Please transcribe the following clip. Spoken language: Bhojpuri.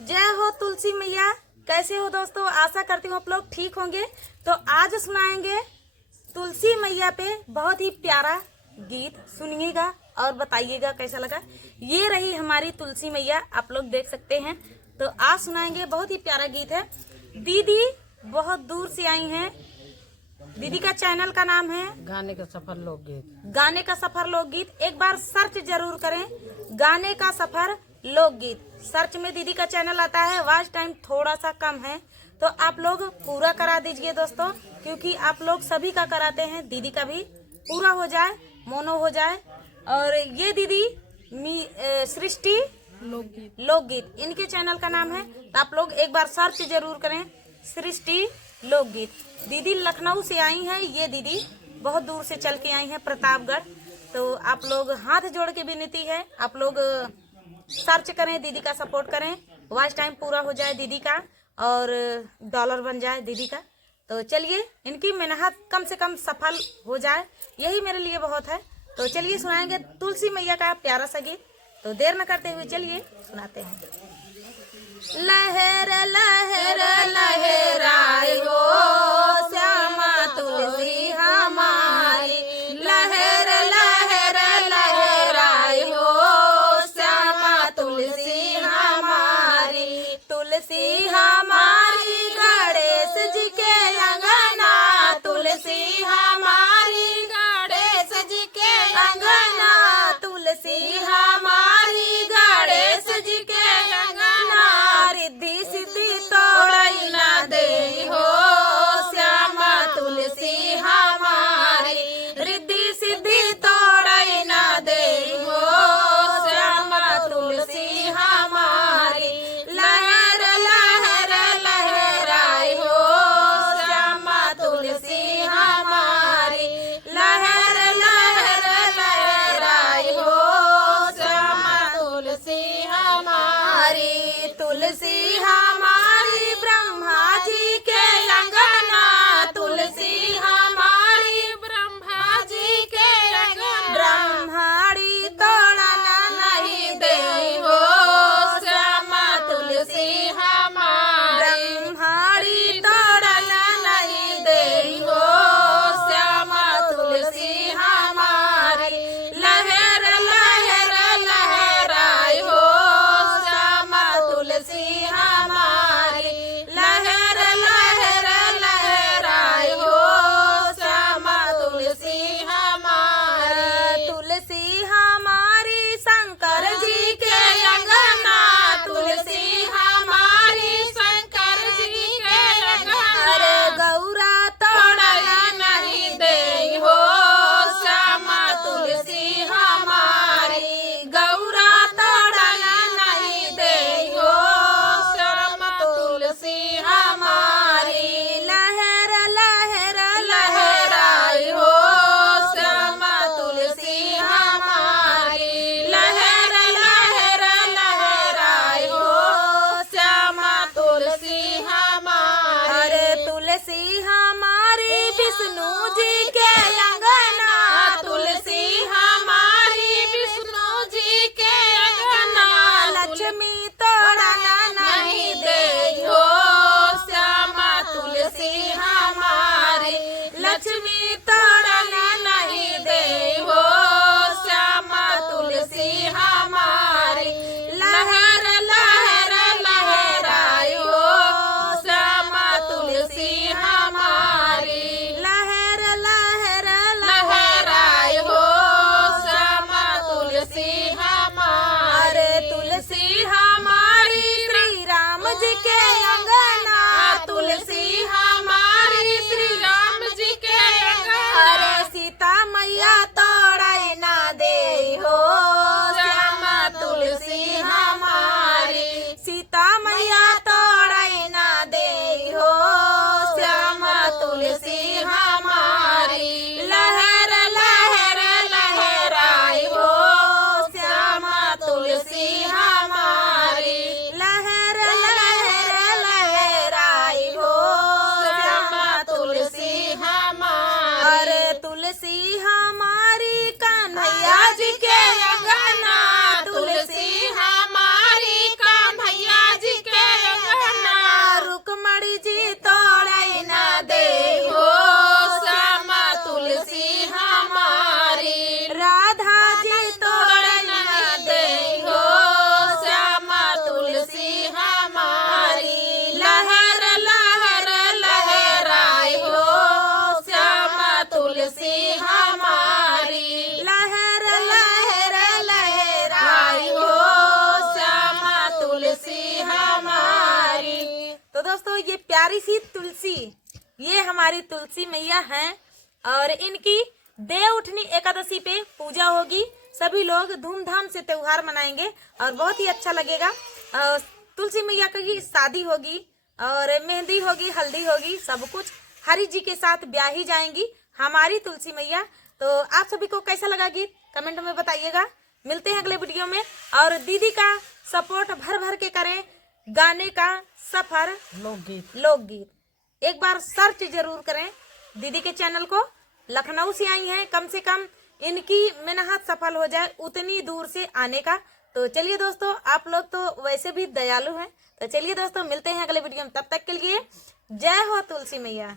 जय हो तुलसी मैया। कैसे हो दोस्तों? आशा करती हूँ आप लोग ठीक होंगे। तो आज सुनाएंगे तुलसी मैया पे बहुत ही प्यारा गीत। सुनिएगा और बताइएगा कैसा लगा। ये रही हमारी तुलसी मैया, आप लोग देख सकते हैं। तो आज सुनाएंगे, बहुत ही प्यारा गीत है। दीदी बहुत दूर से आई हैं। दीदी का चैनल का नाम है गाने का सफर लोकगीत। गाने का सफर लोकगीत। एक बार सर्च जरूर करें, गाने का सफर लोकगीत। सर्च में दीदी का चैनल आता है। वॉच टाइम थोड़ा सा कम है, तो आप लोग पूरा करा दीजिए दोस्तों, क्योंकि आप लोग सभी का कराते हैं। दीदी का भी पूरा हो जाए, मोनो हो जाए। और ये दीदी सृष्टि लोकगीत इनके चैनल का नाम है। तो आप लोग एक बार सर्च जरूर करें, सृष्टि लोकगीत। दीदी लखनऊ से आई हैं। ये दीदी बहुत दूर से चल के आई हैं, प्रतापगढ़। तो आप लोग हाथ जोड़ के विनती है, आप लोग सर्च करें, दीदी का सपोर्ट करें। वॉच टाइम पूरा हो जाए दीदी का और डॉलर बन जाए दीदी का। तो चलिए, इनकी मेहनत कम से कम सफल हो जाए, यही मेरे लिए बहुत है। तो चलिए सुनाएंगे तुलसी मैया का प्यारा सा गीत। तो देर न करते हुए चलिए सुनाते हैं। लहर लहर लहराए हो श्यामा तुलसी हमारी, लहर लहर लहराए हो श्यामा तुलसी हमारी। तुलसी हमारी गणेश जी के अंगना, तुलसी हमारी गणेश जी के अंगना, तुलसी हमारी गणेश जी के अंगना। रिद्धि सिद्धि तोड़ई ना दे हो श्यामा तुलसी हमारी, रिद्धि सिद्धि तोड़ई ना दे हो श्यामा तुलसी हमारी। लहर लहर लहराए हो श्यामा तुलसी हमारी, लहर लहर लहराए हो श्यामा तुलसी हमारी। तुलसी हमारी ब्रह्मा जी के अंगना, तुलसी हमारी ब्रह्मा जी के अंगना। ब्रह्माड़ी तोड़ना नहीं दे हो श्यामा तुलसी हमारी, ब्रह्माड़ी तोड़ना नहीं दे हो श्यामा तुलसी हमारी। लहर लहर लहराए हो श्यामा तुलसी हमारी। तुलसी हमारी। तो दोस्तों ये प्यारी सी तुलसी, ये हमारी तुलसी मैया हैं और इनकी देव उठनी एकादशी पे पूजा होगी। सभी लोग धूमधाम से त्योहार मनाएंगे और बहुत ही अच्छा लगेगा। तुलसी मैया की शादी होगी और मेहंदी होगी, हल्दी होगी, सब कुछ हरि जी के साथ ब्याही जाएंगी हमारी तुलसी मैया। तो आप सभी को कैसा लगा गीत कमेंट में बताइएगा। मिलते हैं अगले वीडियो में और दीदी का सपोर्ट भर भर के करें। गाने का सफर लोकगीत एक बार सर्च जरूर करें दीदी के चैनल को। लखनऊ से आई हैं, कम से कम इनकी मेहनत सफल हो जाए उतनी दूर से आने का। तो चलिए दोस्तों, आप लोग तो वैसे भी दयालु हैं। तो चलिए दोस्तों, मिलते हैं अगले वीडियो में। तब तक के लिए जय हो तुलसी मैया।